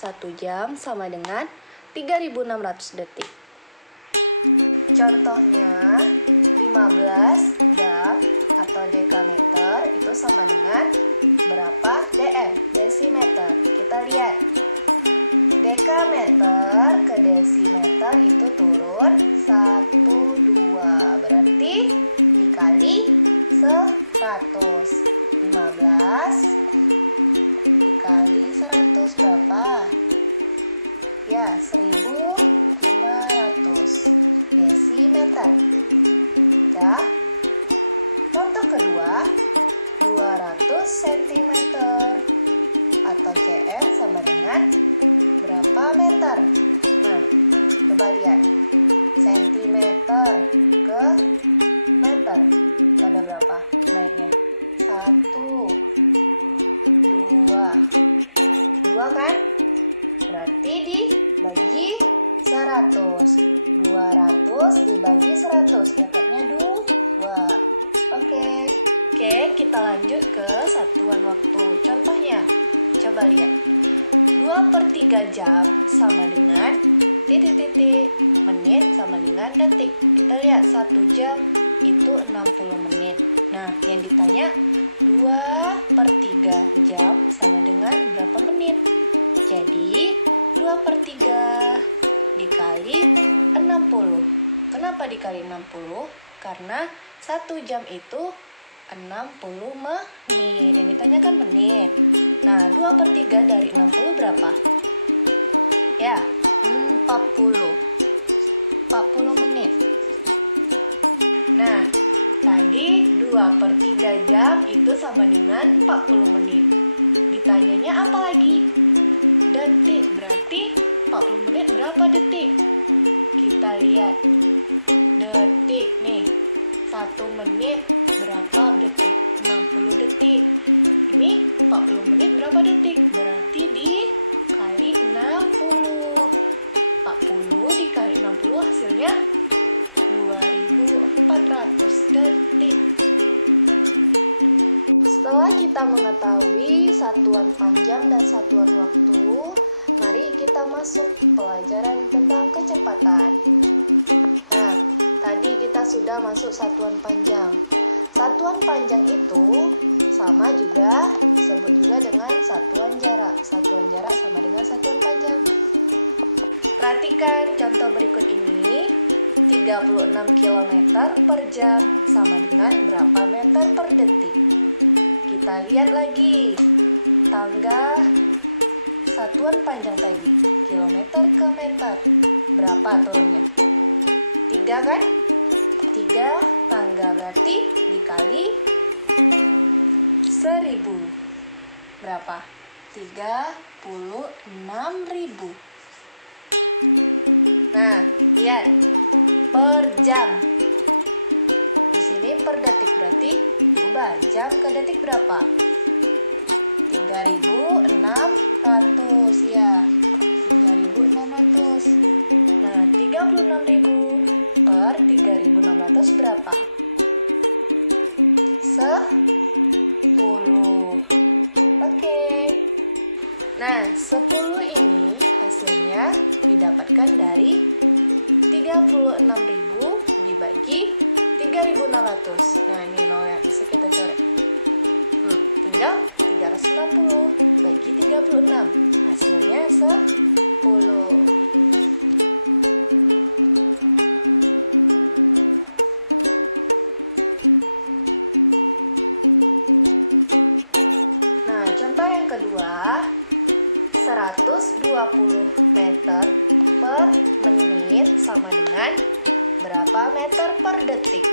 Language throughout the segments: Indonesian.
1 jam sama dengan 3.600 detik. Contohnya 15 jam atau dekameter itu sama dengan berapa dm? Desimeter. Kita lihat. Dekameter ke desimeter itu turun 1, 2. Berarti dikali 100. 15 dikali 100 berapa? Ya, 1.200 desimeter. Ya. Contoh kedua, 200 cm atau cm sama dengan berapa meter? Coba lihat. Centimeter ke meter. Ada berapa? 1, 2 kan? Berarti dibagi 100. 200 dibagi 100. Dapatnya 2. Oke, kita lanjut ke satuan waktu. Contohnya, coba lihat. 2/3 jam sama dengan titik-titik. Menit sama dengan detik. Kita lihat 1 jam itu 60 menit. Nah, yang ditanya 2/3 jam sama dengan berapa menit? Jadi 2/3 dikali 60. Kenapa dikali 60? Karena 1 jam itu 60 menit. Yang ditanya kan menit. Nah, 2/3 dari 60 berapa? Ya, 40. 40 menit. Nah, tadi 2/3 jam itu sama dengan 40 menit. Ditanyanya apa lagi? Detik. Berarti 40 menit berapa detik? Kita lihat. Detik nih. 1 menit berapa detik? 60 detik. Ini 40 menit berapa detik? Berarti dikali 60. 40 dikali 60 hasilnya 2.400 detik. Setelah kita mengetahui satuan panjang dan satuan waktu, mari kita masuk pelajaran tentang kecepatan. Nah, tadi kita sudah masuk satuan panjang. Satuan panjang itu sama juga sebetulnya dengan satuan jarak. Satuan jarak sama dengan satuan panjang. Perhatikan contoh berikut ini. 36 km per jam sama dengan berapa meter per detik? Kita lihat lagi tangga satuan panjang tadi, kilometer ke meter. Berapa tolongnya? 3 kan? 3 tangga berarti dikali 1.000. Berapa? 36.000. Nah, lihat. Per jam. Di sini per detik berarti ubah jam ke detik berapa? 3.600 ya. 3.600. Nah, 36.000 per 3.600 berapa? 10. Oke. Nah, 10 ini hasilnya didapatkan dari 36.000 dibagi 3.600. Nah, ini nolnya bisa kita coret. Tinggal 360 bagi 36. Hasilnya 10. Nah, contoh yang kedua, 120 meter per menit sama dengan berapa meter per detik?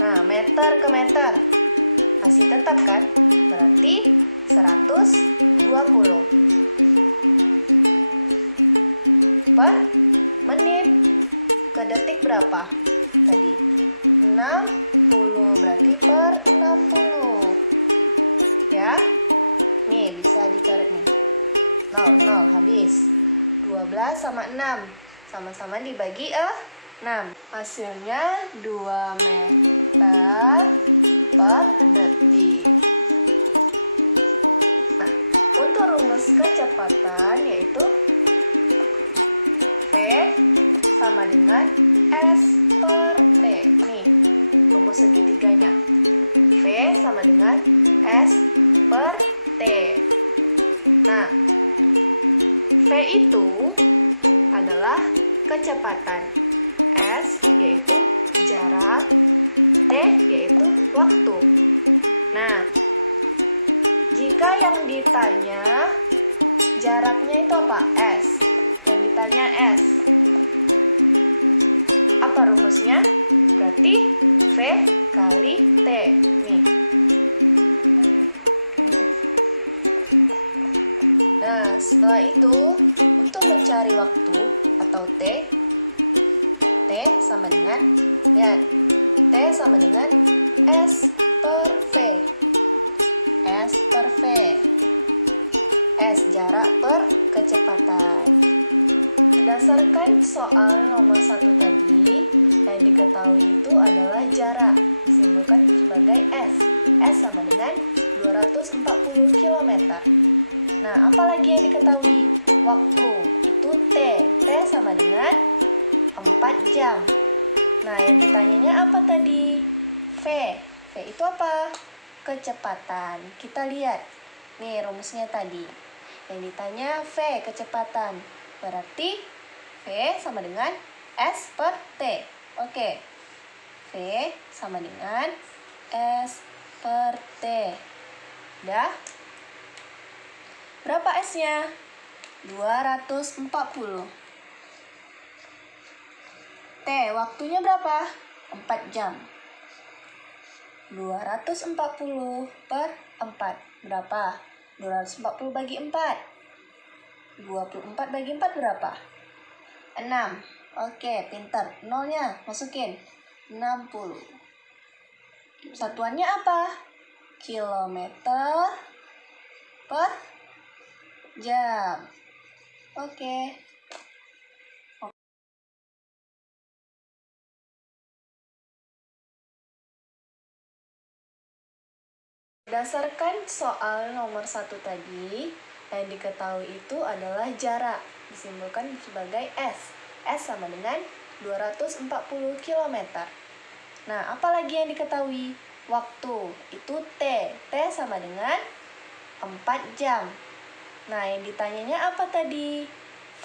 Nah, meter ke meter masih tetap kan? Berarti 120 per menit ke detik berapa? Tadi 60 berarti per 60. Ya, nih bisa dicoret nih. 0 habis. 12 sama 6 sama-sama dibagi 6. Hasilnya 2 meter per detik. Nah, untuk rumus kecepatan kita lihat. Nih rumusnya tadi. Yang ditanya V kecepatan. Berarti V sama dengan S per T. Oke. V sama dengan S per T. Udah? Berapa S-nya? 240. T, waktunya berapa? 4 jam. 240 per 4. Berapa? 240 bagi 4. 24 bagi 4 berapa? 6. Oke, pintar. Nolnya masukin. 60. Satuannya apa? Kilometer per jam. Oke. Berdasarkan soal nomor 1 tadi, yang diketahui itu adalah jarak, disimbolkan sebagai S. S sama dengan 240 km. Nah, apalagi yang diketahui? Waktu, itu T. T sama dengan 4 jam. Nah, yang ditanyanya apa tadi?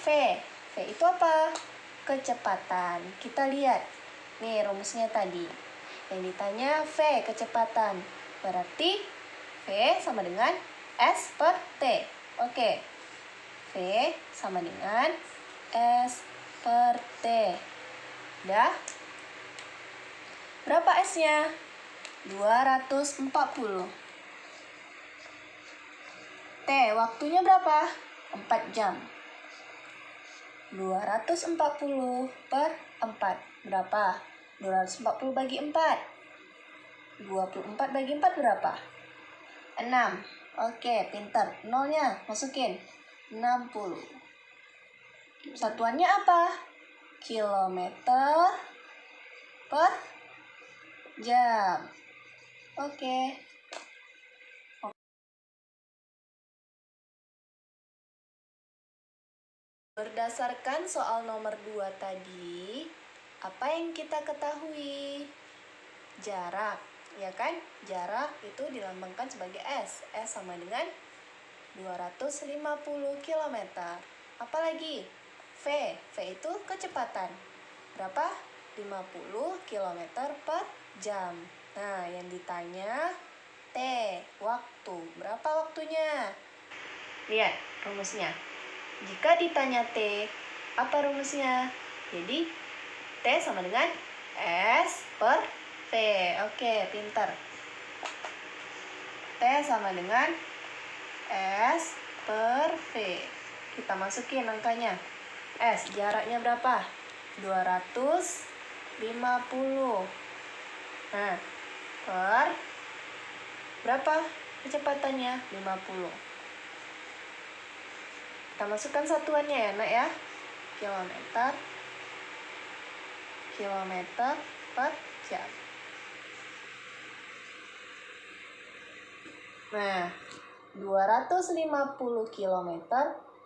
V. V itu apa? Kecepatan. Kita lihat. Nih rumusnya tadi. Yang ditanya V kecepatan. Berarti V sama dengan S per T. Oke. V sama dengan S per T. Udah? Berapa S-nya? 240. T, waktunya berapa? 4 jam. 240 per 4. Berapa? 240 bagi 4. 24 bagi 4 berapa? 6. Oke, pintar. Nolnya masukin. 60. Satuannya apa? Kilometer per jam. Oke. Berdasarkan soal nomor 2 tadi, apa yang kita ketahui? Jarak, ya kan? Jarak itu dilambangkan sebagai S. S sama dengan 250 km. Apalagi? V. V itu kecepatan. Berapa? 50 km per jam. Nah, yang ditanya T, waktu. Berapa waktunya? Lihat rumusnya. Jika ditanya T, apa rumusnya? Jadi, T sama dengan S per V. Oke, pintar. T sama dengan S per V. Kita masukin angkanya. S, jaraknya berapa? 250. Nah, per berapa kecepatannya? 50. Kita masukkan satuannya ya, Nak ya. Kilometer per jam. Nah, 250 km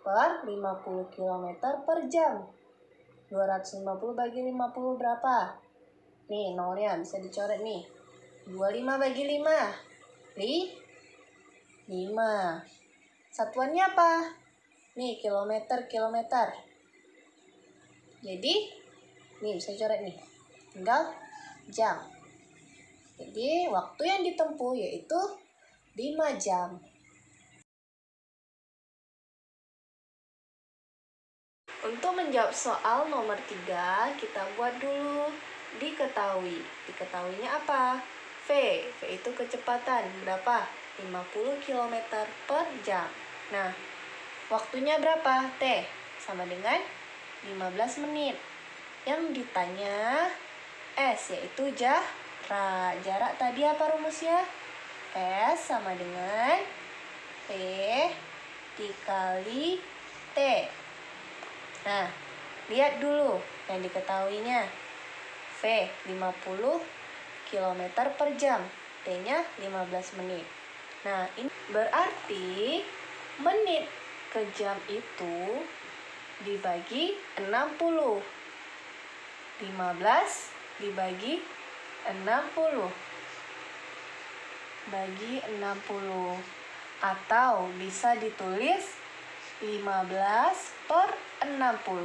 per 50 km per jam. 250 bagi 50 berapa? Nih, nolnya bisa dicoret nih. 25 bagi 5. 5. Satuannya apa? Nih, kilometer. Jadi, nih bisa coret nih. Tinggal jam. Jadi, waktu yang ditempuh yaitu 5 jam. Untuk menjawab soal nomor 3, kita buat dulu diketahui. Diketahuinya apa? V. V itu kecepatan. Berapa? 50 km per jam. Nah, waktunya berapa? T. Sama dengan 15 menit. Yang ditanya S, yaitu jarak. Jarak tadi apa rumusnya? S sama dengan P dikali T. Nah, lihat dulu yang diketahuinya. V 50 km per jam. T-nya 15 menit. Nah, ini berarti menit ke jam itu dibagi 60. 15 dibagi 60. Bagi 60. Atau bisa ditulis 15/60.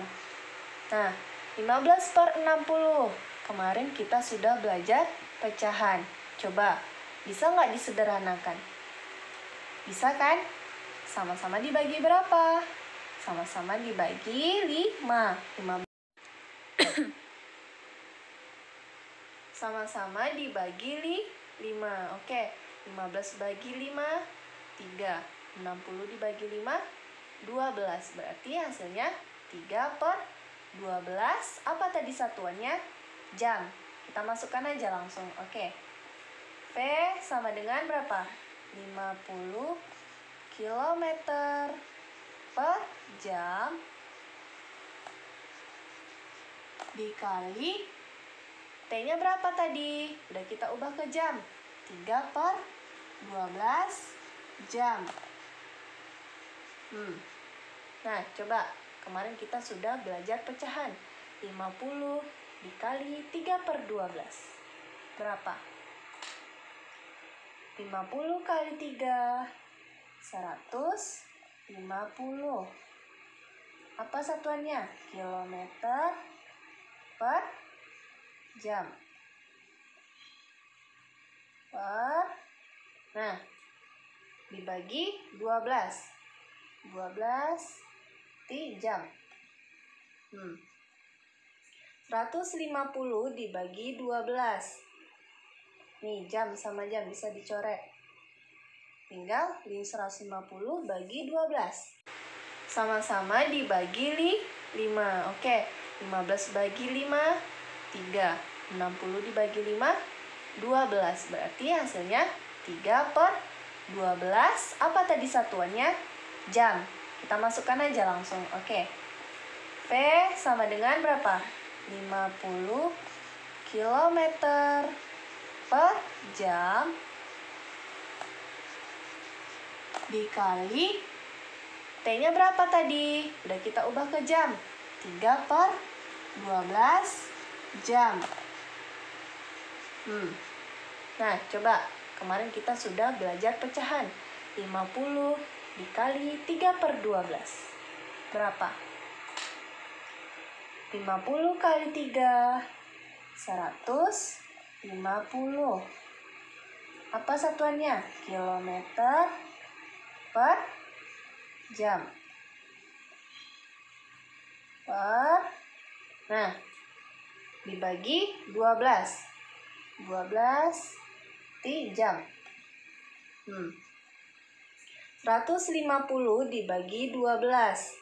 Nah, 15/60. Kemarin kita sudah belajar pecahan. Coba, bisa nggak disederhanakan? Bisa kan? Sama-sama dibagi berapa? Sama-sama dibagi 5. Sama-sama dibagi 5. Oke, 15 bagi 5, 3. 60 dibagi 5, 12. Berarti hasilnya 3/12. Apa tadi satuannya? Jam. Kita masukkan aja langsung. Oke. V sama dengan berapa? 50 km per jam dikali T-nya berapa tadi? Udah kita ubah ke jam. 3/12 jam. Nah, coba. Kemarin kita sudah belajar pecahan. 50 dikali 3/12. Berapa? 50 kali 3, 150. Apa satuannya? Kilometer per jam. Nah, dibagi 12. 12 jam. 150 dibagi 12. Nih, jam sama jam bisa dicoret. Tinggal 150 bagi 12. Sama-sama dibagi 5. Oke, 15 bagi 5, 3. 60 dibagi 5, 12. Berarti hasilnya 3/12. Apa tadi satuannya? Jam. Kita masukkan aja langsung. Oke. V sama dengan berapa? 50 km per jam dikali T-nya berapa tadi? Udah kita ubah ke jam. 3/12 jam. Nah, coba. Kemarin kita sudah belajar pecahan. 50 dikali 3/12. Berapa? 50 kali 3, 150. Apa satuannya? Kilometer per jam. Nah, dibagi 12. 12 jam. 150 dibagi 12.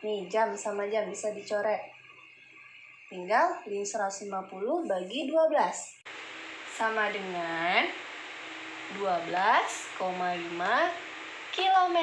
Nih, jam sama jam bisa dicoret. Tinggal 150 bagi 12. Sama dengan 12,5 km.